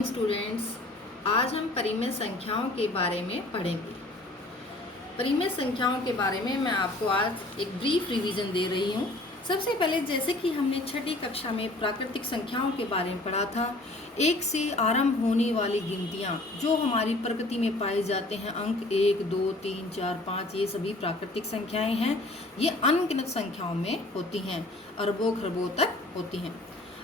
Students, आज हम परिमेय संख्याओं के बारे में पढ़ेंगे। परिमेय संख्याओं के बारे में मैं आपको आज एक ब्रीफ रिवीजन दे रही हूँ। सबसे पहले जैसे कि हमने छठी कक्षा में प्राकृतिक संख्याओं के बारे में पढ़ा था, एक से आरंभ होने वाली गिनतियाँ जो हमारी प्रकृति में पाए जाते हैं, अंक 1, 2, 3, 4, 5, ये सभी प्राकृतिक संख्याएं हैं। ये अनगिनत संख्याओं में होती हैं, अरबों खरबों तक होती हैं।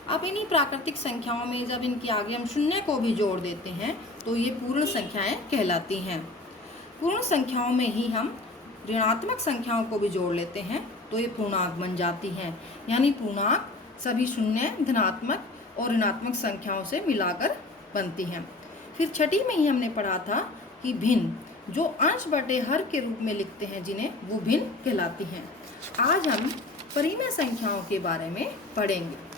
अब इन्हीं प्राकृतिक संख्याओं में जब इनके आगे हम शून्य को भी जोड़ देते हैं तो ये पूर्ण संख्याएं कहलाती हैं। पूर्ण संख्याओं में ही हम ऋणात्मक संख्याओं को भी जोड़ लेते हैं तो ये पूर्णांक बन जाती हैं। यानी पूर्णांक सभी शून्य, धनात्मक और ऋणात्मक संख्याओं से मिलाकर बनती हैं। फिर छठी में ही हमने पढ़ा था कि भिन्न, जो अंश बटे हर के रूप में लिखते हैं जिन्हें, वो भिन्न कहलाती हैं। आज हम परिमेय संख्याओं के बारे में पढ़ेंगे।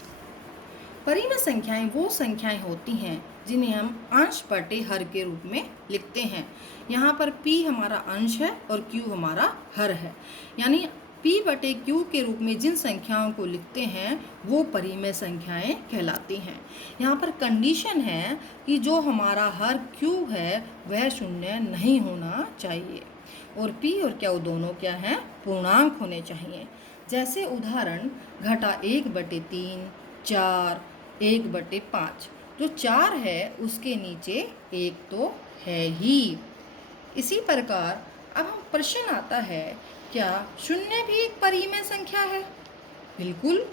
परिमेय संख्याएं वो संख्याएं होती हैं जिन्हें हम अंश बटे हर के रूप में लिखते हैं। यहाँ पर p हमारा अंश है और q हमारा हर है। यानी p बटे q के रूप में जिन संख्याओं को लिखते हैं वो परिमेय संख्याएं कहलाती हैं। यहाँ पर कंडीशन है कि जो हमारा हर q है वह शून्य नहीं होना चाहिए और p और q दोनों क्या हैं, पूर्णांक होने चाहिए। जैसे उदाहरण घटा 1/3, 4, 1/5। जो 4 है उसके नीचे 1 तो है ही। इसी प्रकार अब हम प्रश्न आता है, क्या शून्य भी एक परिमेय संख्या है? बिल्कुल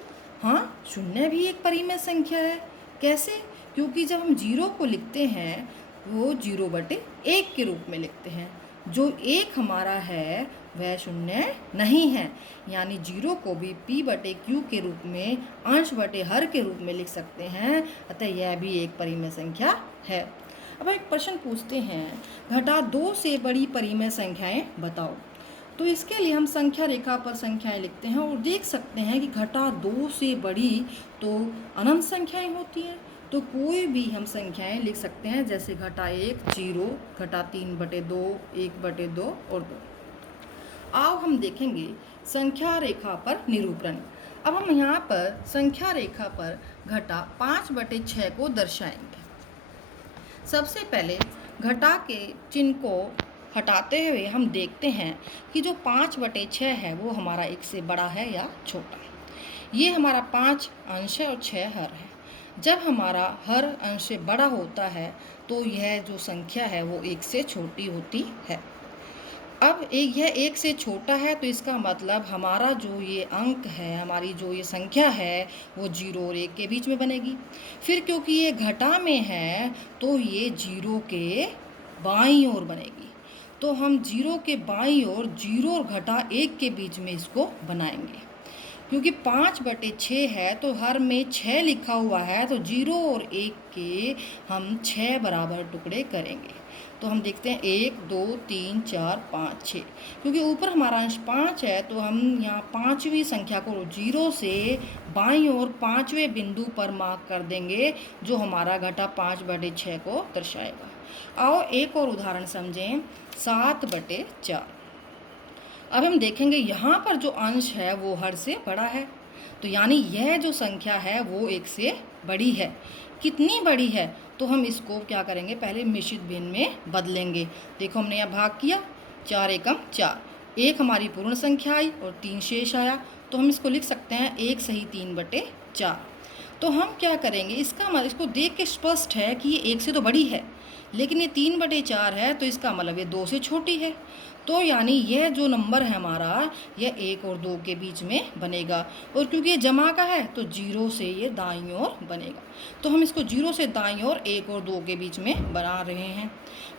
हाँ, शून्य भी एक परिमेय संख्या है। कैसे? क्योंकि जब हम 0 को लिखते हैं वो 0/1 के रूप में लिखते हैं। जो 1 हमारा है वह शून्य नहीं है। यानी 0 को भी p बटे q के रूप में अंश बटे हर के रूप में लिख सकते हैं, अतः यह भी एक परिमेय संख्या है। अब एक प्रश्न पूछते हैं, घटा 2 से बड़ी परिमेय संख्याएं बताओ। तो इसके लिए हम संख्या रेखा पर संख्याएं लिखते हैं और देख सकते हैं कि घटा 2 से बड़ी तो अनंत संख्याएं होती हैं। तो कोई भी हम संख्याएं लिख सकते हैं, जैसे घटा 1 0, घटा 3/2, 1/2 और 2। आओ हम देखेंगे संख्या रेखा पर निरूपण। अब हम यहाँ पर संख्या रेखा पर घटा 5/6 को दर्शाएंगे। सबसे पहले घटा के चिन्ह को हटाते हुए हम देखते हैं कि जो 5/6 है वो हमारा 1 से बड़ा है या छोटा है। ये हमारा 5 अंश है और 6 हर है। जब हमारा हर अंश से बड़ा होता है तो यह जो संख्या है वो 1 से छोटी होती है। अब यह 1 से छोटा है तो इसका मतलब हमारा जो ये अंक है, हमारी जो ये संख्या है वो 0 और 1 के बीच में बनेगी। फिर क्योंकि ये घटा में है तो ये 0 के बाईं ओर बनेगी। तो हम 0 के बाईं ओर 0 और घटा 1 के बीच में इसको बनाएंगे। क्योंकि 5/6 है तो हर में 6 लिखा हुआ है, तो 0 और 1 के हम 6 बराबर टुकड़े करेंगे। तो हम देखते हैं 1, 2, 3, 4, 5, 6। क्योंकि ऊपर हमारा अंश 5 है तो हम यहाँ 5वीं संख्या को 0 से बाईं ओर 5वें बिंदु पर मार्क कर देंगे, जो हमारा घटा 5/6 को दर्शाएगा। आओ एक और उदाहरण समझें, 7/4। अब हम देखेंगे यहाँ पर जो अंश है वो हर से बड़ा है, तो यानी यह जो संख्या है वो 1 से बड़ी है। कितनी बड़ी है? तो हम इसको क्या करेंगे, पहले मिश्रित भिन्न में बदलेंगे। देखो हमने यहाँ भाग किया, 4 एकम 4, 1 हमारी पूर्ण संख्या आई और 3 शेष आया, तो हम इसको लिख सकते हैं 1 सही 3/4। तो हम क्या करेंगे, इसको देख के स्पष्ट है कि ये 1 से तो बड़ी है, लेकिन ये 3/4 है तो इसका मतलब ये 2 से छोटी है। तो यानी यह जो नंबर है हमारा, यह 1 और 2 के बीच में बनेगा, और क्योंकि ये जमा का है तो 0 से ये दाईं ओर बनेगा। तो हम इसको 0 से दाईं ओर 1 और 2 के बीच में बना रहे हैं।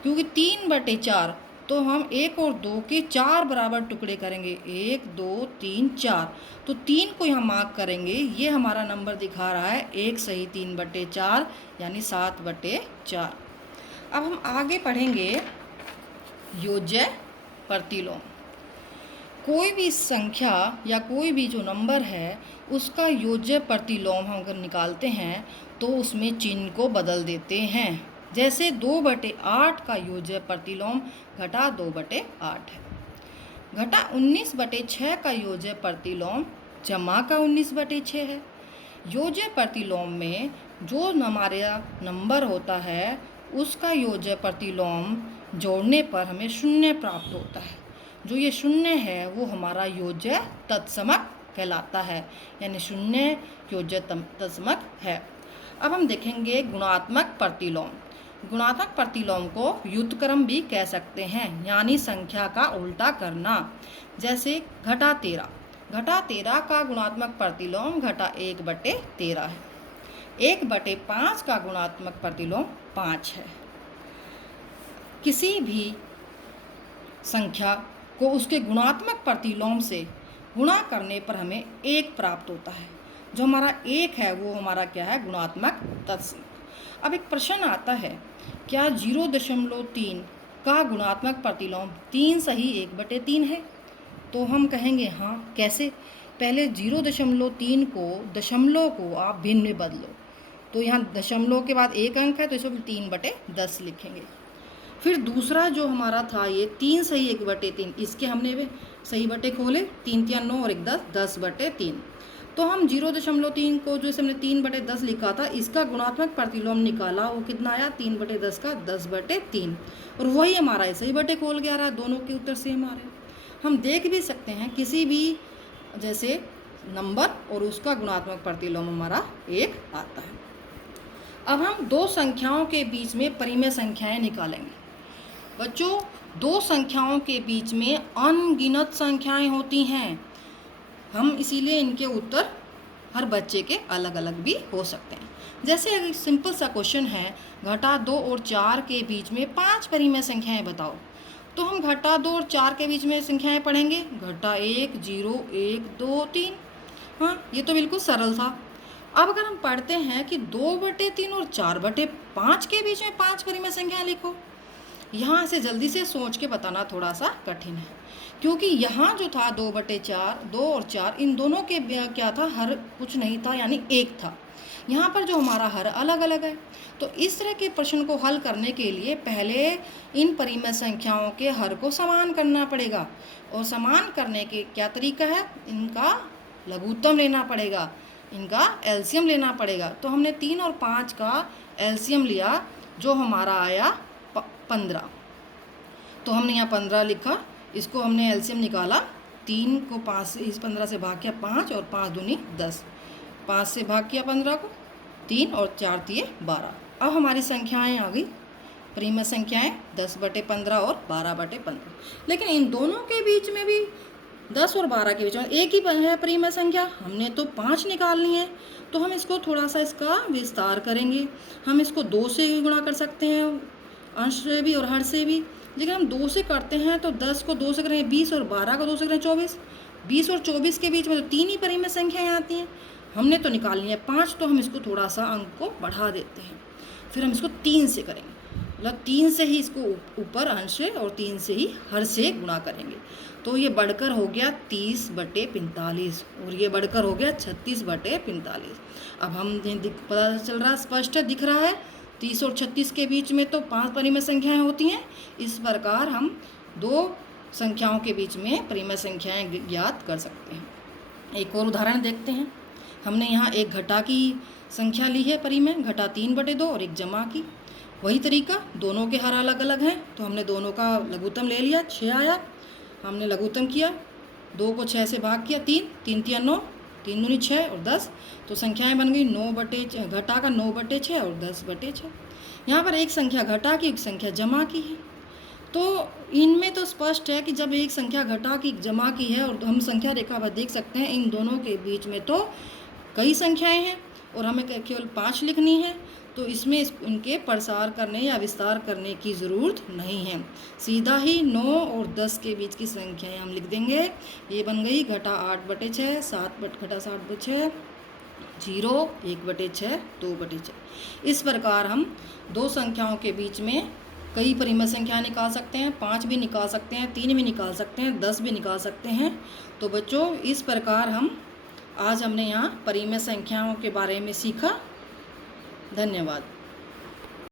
क्योंकि 3/4 तो हम 1 और 2 के 4 बराबर टुकड़े करेंगे, 1, 2, 3, 4। तो 3 को यहाँ मार्क करेंगे, ये हमारा नंबर दिखा रहा है 1 सही 3/4 यानी 7/4। अब हम आगे पढ़ेंगे योज्य प्रतिलोम। कोई भी संख्या या कोई भी जो नंबर है उसका योज्य प्रतिलोम हम अगर निकालते हैं तो उसमें चिन्ह को बदल देते हैं। जैसे 2/8 का योज्य प्रतिलोम घटा 2/8 है। घटा 19/6 का योज्य प्रतिलोम जमा का 19/6 है। योज्य प्रतिलोम में जो हमारा नंबर होता है उसका योज्य प्रतिलोम जोड़ने पर हमें शून्य प्राप्त होता है। जो ये शून्य है वो हमारा योज्य तत्समक कहलाता है, यानी शून्य योज्य तत्समक है। अब हम देखेंगे गुणात्मक प्रतिलोम। गुणात्मक प्रतिलोम को व्युत्क्रम भी कह सकते हैं, यानी संख्या का उल्टा करना। जैसे घटा 13, घटा 13 का गुणात्मक प्रतिलोम घटा 1/13 है। 1/5 का गुणात्मक प्रतिलोम 5 है। किसी भी संख्या को उसके गुणात्मक प्रतिलोम से गुणा करने पर हमें 1 प्राप्त होता है। जो हमारा 1 है वो हमारा क्या है, गुणात्मक तत्समक। अब एक प्रश्न आता है, क्या 0.3 का गुणात्मक प्रतिलोम 3 सही 1/3 है? तो हम कहेंगे हाँ। कैसे? पहले 0.3 को दशमलव को आप भिन्न में बदलो, तो यहाँ दशमलव के बाद 1 अंक है तो इसको 3/10 लिखेंगे। फिर दूसरा जो हमारा था ये 3 सही 1/3, इसके हमने सही बटे खोले, 3 3 9 और 1 10, 10/3। तो हम 0.3 को जो हमने 3/10 लिखा था, इसका गुणात्मक प्रतिलोम निकाला, वो कितना आया, 3/10 का 10/3, और वही हमारा सही बटे खोल के आ रहा है। दोनों के उत्तर सेम आ रहे हैं। हम देख भी सकते हैं किसी भी जैसे नंबर और उसका गुणात्मक प्रतिलोम हमारा 1 आता है। अब हम दो संख्याओं के बीच में परिमेय संख्याएं निकालेंगे। बच्चों, दो संख्याओं के बीच में अनगिनत संख्याएं होती हैं। हम इसीलिए इनके उत्तर हर बच्चे के अलग अलग भी हो सकते हैं। जैसे एक सिंपल सा क्वेश्चन है, घटा 2 और 4 के बीच में 5 परिमेय संख्याएं बताओ। तो हम घटा 2 और 4 के बीच में संख्याएं पढ़ेंगे, घटा 1 0 1 2 3। हाँ, ये तो बिल्कुल सरल था। अब अगर हम पढ़ते हैं कि 2/3 और 4/5 के बीच में 5 परिमेय संख्याएं लिखो, यहाँ से जल्दी से सोच के बताना थोड़ा सा कठिन है, क्योंकि यहाँ जो था 2/4, 2 और 4, इन दोनों के क्या था, हर कुछ नहीं था, यानी 1 था। यहाँ पर जो हमारा हर अलग अलग है। तो इस तरह के प्रश्न को हल करने के लिए पहले इन परिमेय संख्याओं के हर को समान करना पड़ेगा, और समान करने के क्या तरीका है, इनका लघुत्तम लेना पड़ेगा, इनका एलसीएम लेना पड़ेगा। तो हमने 3 और 5 का एलसीएम लिया, जो हमारा आया 15। तो हमने यहाँ 15 लिखा, इसको हमने एलसीएम निकाला, 3 को 5 से, इस 15 से भाग किया 5, और 5 दूनी 10, 5 से भाग किया 15 को, 3 और 4 दिए 12। अब हमारी संख्याएं आ गई, परिमेय संख्याएं 10/15 और 12/15। लेकिन इन दोनों के बीच में भी 10 और 12 के बीच में एक ही है परिमेय संख्या, हमने तो 5 निकालनी है। तो हम इसको थोड़ा सा इसका विस्तार करेंगे। हम इसको 2 से गुणा कर सकते हैं, अंश से भी और हर से भी। लेकिन हम 2 से करते हैं तो 10 को 2 से करेंगे 20, और 12 को 2 से करेंगे 24। 20 और 24 के बीच में तो 3 ही परिमेय संख्याएं आती हैं। हमने तो निकालनी है 5, तो हम इसको थोड़ा सा अंक को बढ़ा देते हैं। फिर हम इसको 3 से करेंगे, मतलब 3 से ही इसको ऊपर अंश से और 3 से ही हर से गुणा करेंगे। तो ये बढ़कर हो गया 30/45, और ये बढ़कर हो गया 36/45। अब हम पता चल रहा है, स्पष्ट दिख रहा है, 30 और 36 के बीच में तो 5 परिमेय संख्याएं होती हैं। इस प्रकार हम 2 संख्याओं के बीच में परिमेय संख्याएं ज्ञात कर सकते हैं। एक और उदाहरण देखते हैं। हमने यहाँ एक घटा की संख्या ली है परिमेय, घटा 3/2, और एक जमा की। वही तरीका, दोनों के हर अलग अलग हैं, तो हमने दोनों का लघुत्तम ले लिया, 6 आया। हमने लघुत्तम किया, 2 को 6 से भाग किया, 3 3 3 9, 3 दूनी 6 और 10। तो संख्याएं बन गई 9/6, घटा का 9/6 और 10/6। यहाँ पर एक संख्या घटा की, एक संख्या जमा की है। तो इनमें तो स्पष्ट है कि जब एक संख्या घटा की जमा की है, और हम संख्या रेखा पर देख सकते हैं इन दोनों के बीच में तो कई संख्याएं हैं, और हमें केवल 5 लिखनी है। तो इसमें इनके प्रसार करने या विस्तार करने की ज़रूरत नहीं है, सीधा ही 9 और 10 के बीच की संख्याएं हम लिख देंगे। ये बन गई घटा 8/6, 7/6, 0 1/6, 2/6। इस प्रकार हम 2 संख्याओं के बीच में कई परिमेय संख्या निकाल सकते हैं, 5 भी निकाल सकते हैं, 3 भी निकाल सकते हैं, 10 भी निकाल सकते हैं। तो बच्चों, इस प्रकार आज हमने यहाँ परिमेय संख्याओं के बारे में सीखा। धन्यवाद।